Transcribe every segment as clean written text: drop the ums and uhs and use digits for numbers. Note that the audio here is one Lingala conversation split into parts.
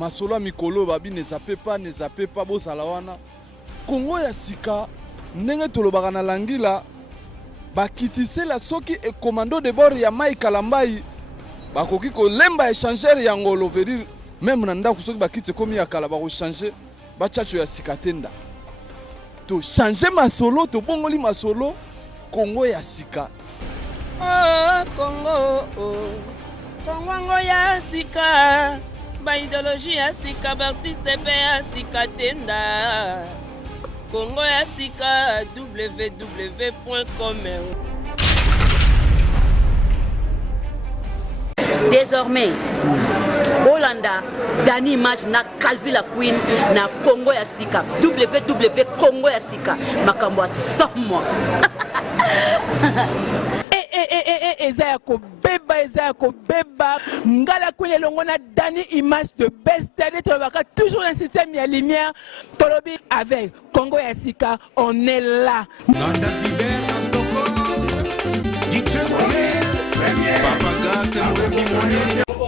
masolo mikolo babi ne zappe pas bo salawana Congo ya sika ndenge tolobaka na langila bakitise la soki e commando de bord ya Mai Kalambai bakoki ko lemba échanger ya ngolo verir même na ndako soki bakite komi ya kala bako changer ba chacho ya sika tenda to changer masolo to bongoli masolo Congo ya sika Congo Congo ya sika ba idéologie ya sika ba artiste pe ya sika tenda Congo ya sika www.com. Désormais Hollanda Dani Image na Calvi la Queen na Congo ya sika www Congo ya sika makambo 100 mois. Ezaya ko beba ngala kwele longo na Dani Image de best tolobaka toujours un système ya lumière tolobi avec Congo ya sika on est là.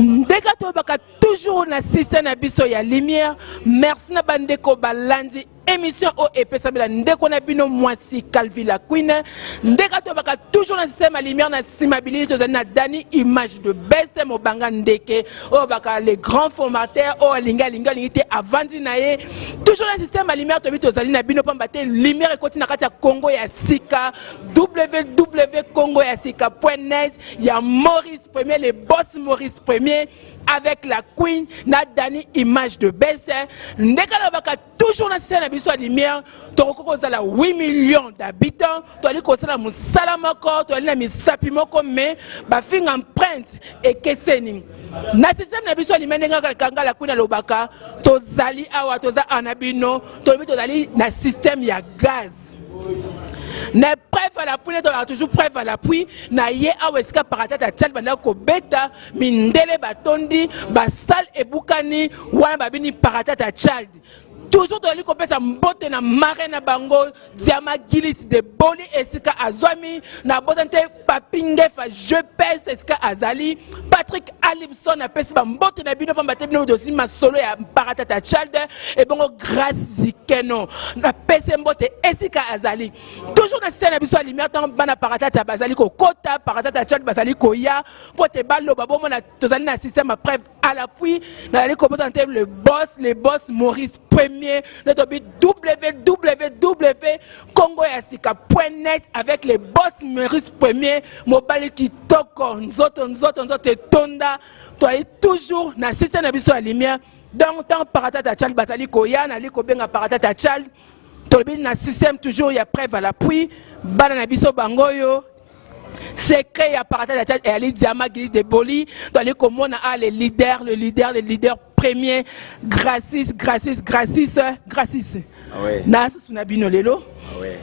Ndeka tolobaka toujours na système na biso ya lumière. Merci na bandeko balandi émission au epesabela ndeko na bino mwasi Calvi la Queen ndeka tobaka toujours na système à lumière na simabilité tozali na Dani Image de best mobanga ndeke o baka les grands formateurs o linga te avandi na ye toujours na système à lumière tobi tozali na bino pamba te lumière ekoti na kati ya Congo ya sika www.congoyasika.net ya Maurice Premier le boss Maurice Premier avec la Queen na Dani Image de best ndeka tobaka toujours na système biso ya lumière tokoko za 8 millions d'habitants toali ko sala musala moko toali na misapi moko mais ba finga empreinte ekeseni na système na biso ya lumière nga kanga la kuna lobaka tozali awa toza anabino tozali na système ya gaz. Na preuve à l'appui, on a toujours preuve à l'appui. Na ye aweska paratata tchal banda ko beta mindele batondi basal ebukani wana babini paratata tchal. Toujours dans les compétences mbote na marena bango diama gilis de boli esika azwami na bozante papinge fa je pèse esika azali Patrick Alibson na pesi ba mbote na bino pamba te bino dosi masolo ya paratata child et bongo grâce zikeno na pesi mbote esika azali toujours na scène biso lumière tant bana paratata bazali ko kota paratata child bazali ko ya pote balo babo na tozali na système à preuve à l'appui na les compétences le boss Maurice Premier www.congoyasika.net avec les boss Maurice Premier mobile qui toko nzoto tonda toi toujours na système na biso ya lumière donc tant paratata chal basali koya na liko benga paratata chal tolbi na système toujours ya preuve à l'appui bana na biso bangoyo secret ya paratata chal et ali diama gris de boli toi les komona le leader premier Gracis. Na susuna bino lelo.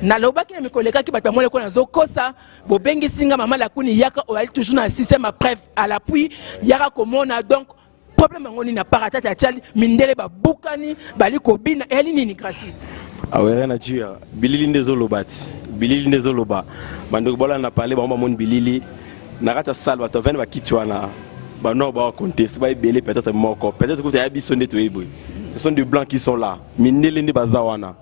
Na lobaki na mikoleka ki bato moleko na zokosa bo bengi singa mama la kuni yaka o ali toujours na système à preuve à l'appui yaka komona donc problème ngoni na paratata chali mindele ba bukani bali ko bina eli nini Gracis. Awere na jia bilili ndezoloba bando bola na parler ba mon bilili na kata salwa to ven ba kitwana. Bah non, bah compter, c'est pas belé peut-être moko, peut-être que tu as bisonné tout éboué. Ce sont des blancs qui sont là. Minele ni bazawana.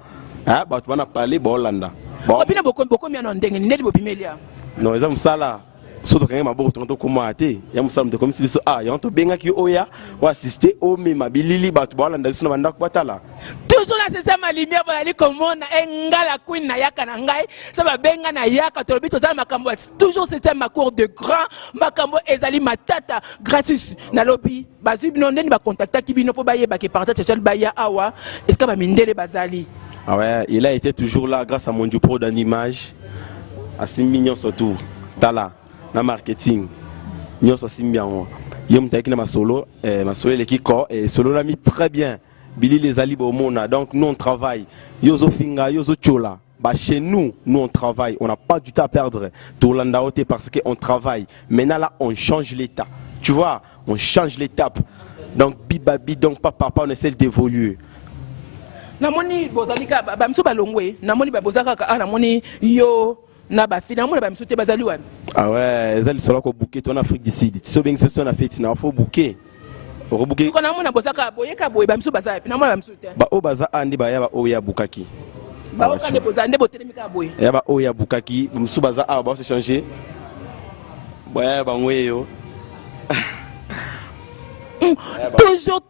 Hein, bah tu vas parler bah Hollanda. Bon. Obina beaucoup mi anondenge, ni bo pimelia. Non, ils ont ça là. Surtout quand il m'a beaucoup tonto comment até. Il y a un salam de comme si ah, il y a un to benga qui oya ou assister au même bilili bah tu vas Hollanda sur banda ko batala. Toujours na sesa ma lumière ba ali komona engala queen na yaka na ngai ça ba benga na yaka tolobi to za makambo toujours c'était ma cour de grand makambo ezali matata gratis na lobby bazu bino ndeni ba contacta ki bino po ba yeba ki partage social ba ya awa est-ce que ba mindele bazali. Ah ouais, il a été toujours là grâce à mon du pro Dani Image à 6 millions surtout tala na marketing nyo so simbiango yom taiki na masolo l'équipe et solo l'a mis très bien. Billy les alibes au monde, donc nous on travaille. Yozo Finga, Yozo Chola. Bah chez nous on travaille. On n'a pas du temps à perdre. Tourlanda Ote parce qu'on travaille. Maintenant là, on change l'état. Tu vois, on change l'étape. Donc bibabi, donc papa, on essaie d'évoluer. Namoni bozalika bamso balongwe. Namoni babozaka namoni yo na ba finalement ba msote bazali wan. Ah ouais, ezali solo ko bouquet en Afrique du Sud. So bien que c'est en Afrique, il faut bouquet. Orobuki. Quand on a bossé à boyer, à boyer, bamsou baza, puis normalement bamsou. Ba o baza andi ba ya ba o ya bukaki. Ba o kande boza, ne botelemi ka boyer. Ya ba o ya bukaki, bamsou baza a ba se changer. Boya ba ngweyo. Toujours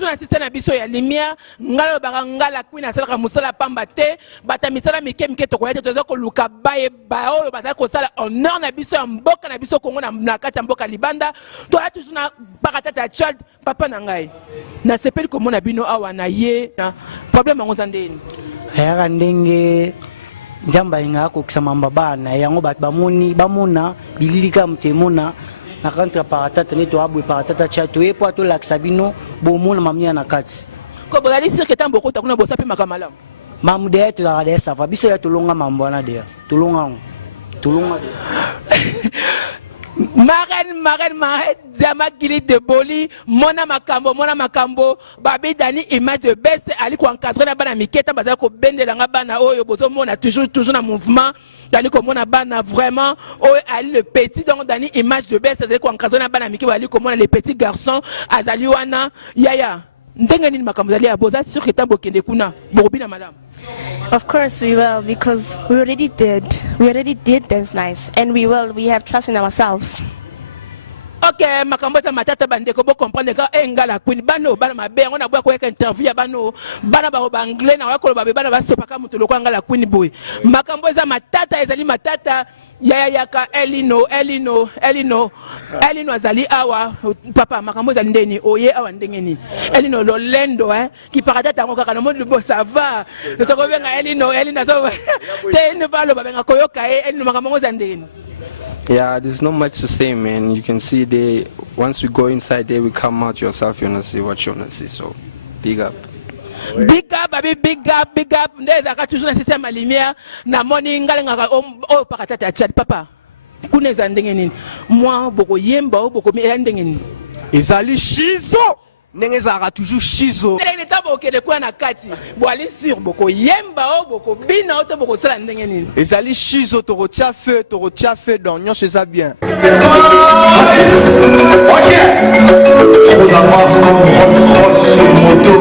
na système na biso ya lumière ngalo bakangala kwina sala musala pamba te bata misala mike to koyete toza ko luka baye ba oyo bata ko sala honneur na biso ya mboka na biso Kongo na kati ya mboka libanda to ya toujours na bakatata child papa na ngai na sepeli ko mona bino awa na ye na problème ngo zandeni ayaka ndenge nzamba inga ko kisamamba bana yango bat bamoni bamona bililika mtemona na kantra paratata ne to abwe paratata chato e po to laksabino bomona mamia na kati ko bozali sirke tambo ko takuna bosa pe makamala mamude to la desa fa biso ya to longa mambona de to longa Marraine, Zama Gili de Boli, Mona Makambo, Babi Dani, image de best, Ali ko encadrer na bana miketa baza ko bende la bana oyo bozo mona toujours na mouvement, Dani ko mona bana vraiment oyo Ali le petit donc Dani image de best, Ali ko encadrer na bana miketa Ali ko mona les petits garçons, azali wana yaya. Ndenga nini makambo zali aboza sur que tambo kende kuna, bobina malam. Of course we will, because we already did that's nice, and we will. We have trust in ourselves. Ok, makambo za matata bande ko bo comprendre ka engala queen bano bana mabe on a bwa ko interview ya bano bana ba anglais na wako ba bana ba sepa ka mutu lokwa ngala queen boy makambo za matata ezali matata ya ka Elino azali awa papa makambo za ndeni oye awa ndengeni Elino lolendo ki paratata ngo kaka no monde bo ça va to ko benga Elino so te ne va lo ba benga koyoka Elino makambo za ndeni. Yeah, there's not much to say, man. You can see they, once we go inside there, we come out yourself, you wanna see what you wanna see. So, big up. Big up, baby, big up. Ndeza ka toujours na système lumière na moni ngalenga o pakatata chat papa. Kuneza ndenge nini? Moi boko yemba boko mi ndenge nini? Ezali shizo. Ndenge zaka toujours shizo. Ndenge tabo kele kwa na kati. Boali sur boko yemba boko bina oto boko sala ndenge nini? Ezali shizo to retia feu dans nyonso eza bien. OK. Trop d'avance comme Rolls-Royce sur moto.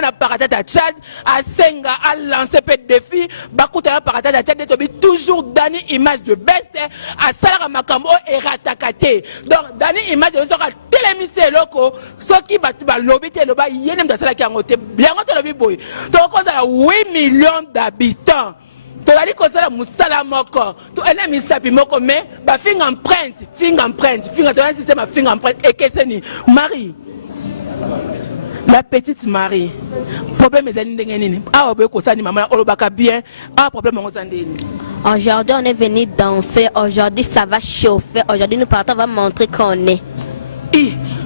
na paratata Tchad asenga a lancer pe défi bakuta na paratata Tchad to bi toujours Dani Image de best a sala makambo eratakate donc Dani Image so ka telemise loko soki batu ba lobite loba yene mtasala ki angote bien ngoto lobi boy to ko za 8 millions d'habitants tozali kozala musala moko to ene misapi moko mais ba fingerprint tozali système fingerprint ekeseni Marie la petite Marie problème ezali ndenge nini awa boye kosani mama olobaka bien problème ngo zandeni. Aujourd'hui on est venu danser, aujourd'hui ça va chauffer, aujourd'hui nous partons, on va montrer qu'on est.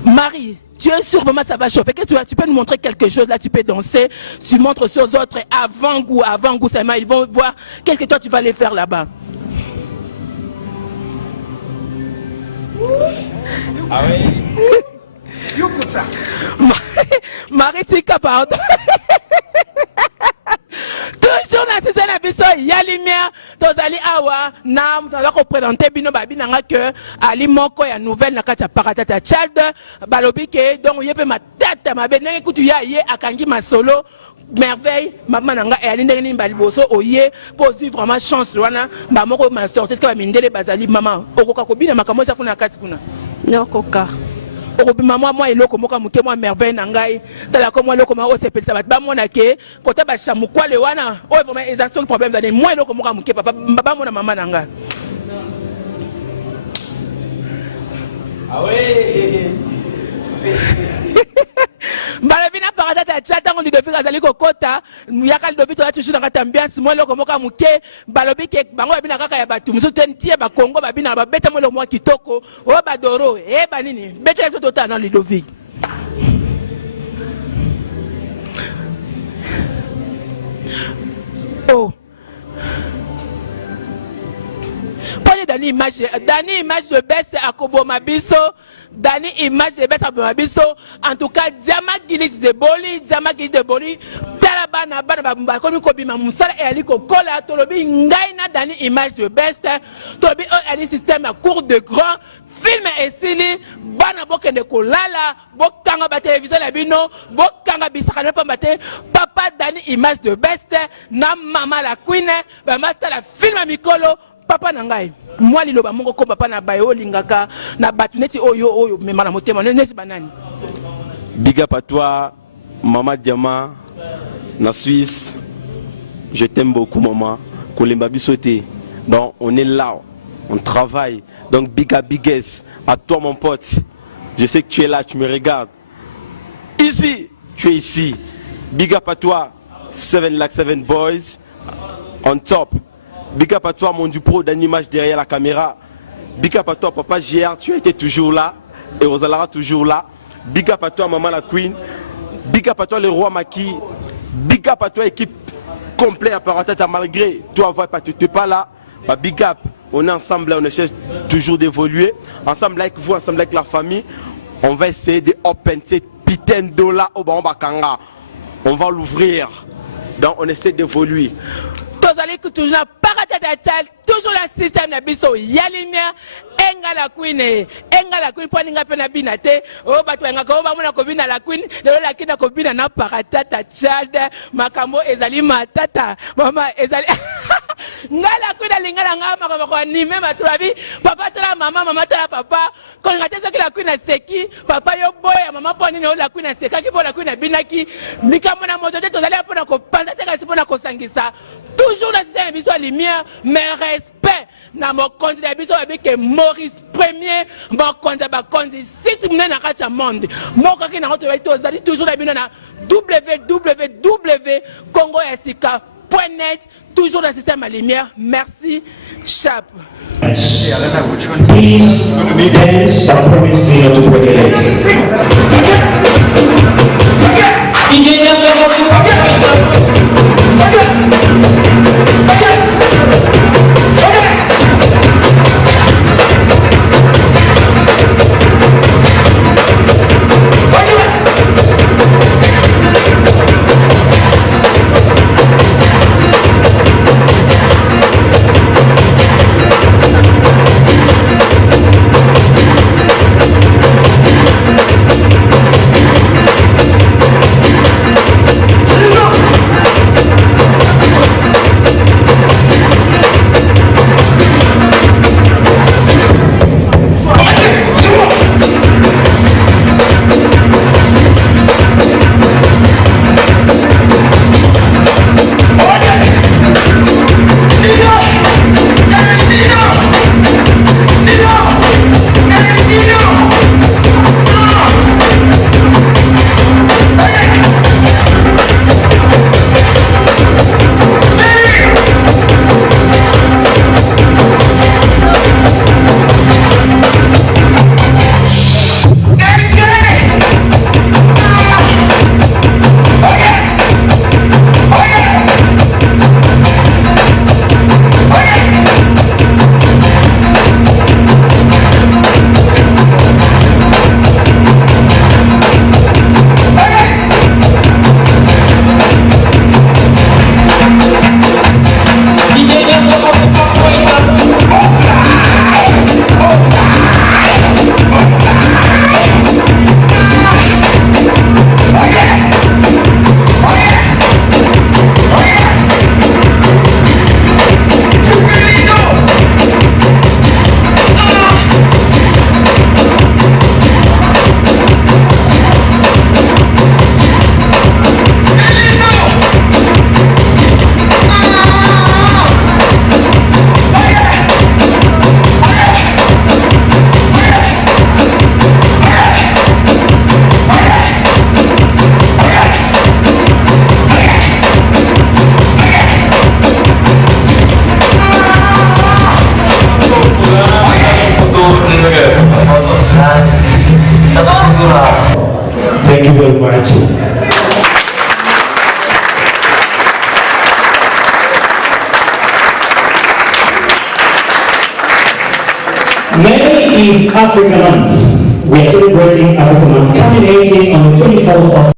Marie, tu es sûre vraiment ça va chauffer? Qu'est-ce que tu peux nous montrer quelque chose là? Tu peux danser, tu montres aux autres avant-goût seulement, ils vont voir qu'est-ce que toi tu vas aller faire là-bas. Ah oui. Marie Tika, pardon. Toujours dans ces émissions, il y a lumière. Tozali awa, nam, on va représenter bino babina nga que ali moko ya nouvelle na kati paratata Tchad, balobi ke donc yepe ma tête ma benenge kutu ya ye akangi ma solo merveille maman nanga e ali ndenge baliboso oye pour vivre vraiment chance wana ba moko ma sortie ce que ba mindele bazali maman okoka kobina makambo za kuna kati kuna nokoka maman moi eloko moka muke moi merveille nangai tala ko moi eloko mo sepelisa bat ba mona ke kota ba chamu kwa le wana o vraiment exactement problème dans moi eloko moka muke papa ba mona maman nanga. Ah oui. Balavina paratata Tchad on Ludovic azali kokota yaka Ludovic to toujours dans ambiance moi eloko moka muke balobi ke bango babina kaka ya batu muso tentie ba Congo babina ba beta mo le moi kitoko o badoro e banini beta so tota na Ludovic. Oh prenez Dani Image de best à Kobo Mabiso, Dani Image de best à Kobo Mabiso. En tout cas, Diama Guinness de Boli, Talabana, Bana, comme Kobima Moussala et Aliko Kola, Tolobi, Ngaina, Dani Image de best, Tolobi, un système à cours de grand, film et sili, Bana Boke de Kolala, Bokanga ba télévision la bino, Bokanga Bisakane Pambate, Papa Dani Image de best, Nam Mama la Queen, Bamasta la film à Mikolo. Papa nangai moi liloba mongo ko papa na bayo lingaka na batu neti oyo mema na motema neti banani. Big up à toi maman Diama na Suisse, je t'aime beaucoup maman kolemba bisoté donc on est là on travaille donc big up biggest à toi mon pote, je sais que tu es là, tu me regardes ici, tu es ici, big up à toi 7 Lac 7 Boys on top. Big up à toi, mon Dupro, Dani Image derrière la caméra. Big up à toi, papa JR, tu as été toujours là. Et Rosalara toujours là. Big up à toi, maman la Queen. Big up à toi, le roi Maki. Big up à toi, équipe complète à Paratata, malgré toi, tu n'es pas là. Bah, big up, on est ensemble là, on cherche toujours d'évoluer. Ensemble avec vous, ensemble avec la famille. On va essayer de open cette putain de là au Bambakanga. On va l'ouvrir. Donc, on essaie d'évoluer. Tozali toujours paratata Tchad, toujours la système na biso ya lumière enga la queen po ninga pe na binate o batu nga ko ba mona ko bina la queen lelo la kina ko bina na paratata Tchad makambo ezali matata mama ezali nga la queen lingala nga makambo ko anime matulabi papa tola mama tola papa ko ngate soki la queen seki papa yo boya mama po nini o la queen seka ki po la queen binaki likambo na moto tozali po na ko panda te kasi po na ko sangisa toujours dans cette émission lumière mais respect na mo konzi biso avec Maurice Premier mo konzi ba konzi site mena na kati ya monde mo kaki na roto to zali toujours na bino na www.congoyasika.net toujours dans le système à lumière. Merci Chap. Please, we dance, I promise me not to break a Thank you very much. May is Africa Month. We are celebrating Africa Month, culminating on the 24th of